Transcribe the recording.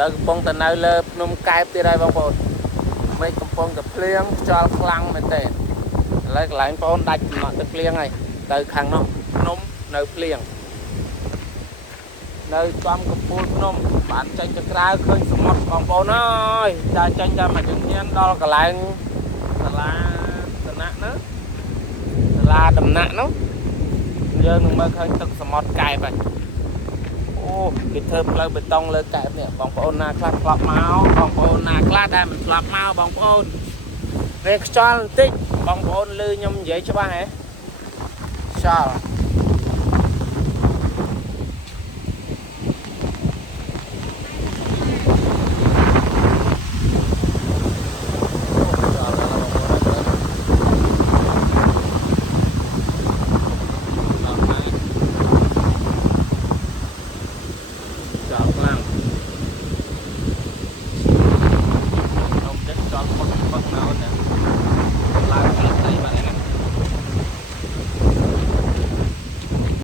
លើកំពុងតែនៅលើភ្នំកែបទៀតហើយបងប្អូនមេឃកំពុងតែភ្លៀងខ្យល់ខ្លាំងមែនទេឥឡូវកន្លែងបងប្អូនដាច់ដំណក់ទឹកភ្លៀងហើយទៅខាងនោះភ្នំនៅភ្លៀងនៅចំកំពូលភ្នំបានចេញទៅក្រៅឃើញសមុទ្របងប្អូនអើយចាចេញតែមកជំនាញដល់កន្លែងសាលាដំណាក់នោះសាលាដំណាក់នោះយើងនឹងមើលឃើញទឹកសមុទ្រកែបហើយអូគេធ្វើផ្លូវបេតុងលើកែបនេះបងប្អូនណាខ្លះធ្លាប់មកបងប្អូនណាខ្លះដែលមិនធ្លាប់មកបងប្អូនពេលខ្យល់បន្តិចបងប្អូនឮខ្ញុំនិយាយច្បាស់ហ៎ខ្យល់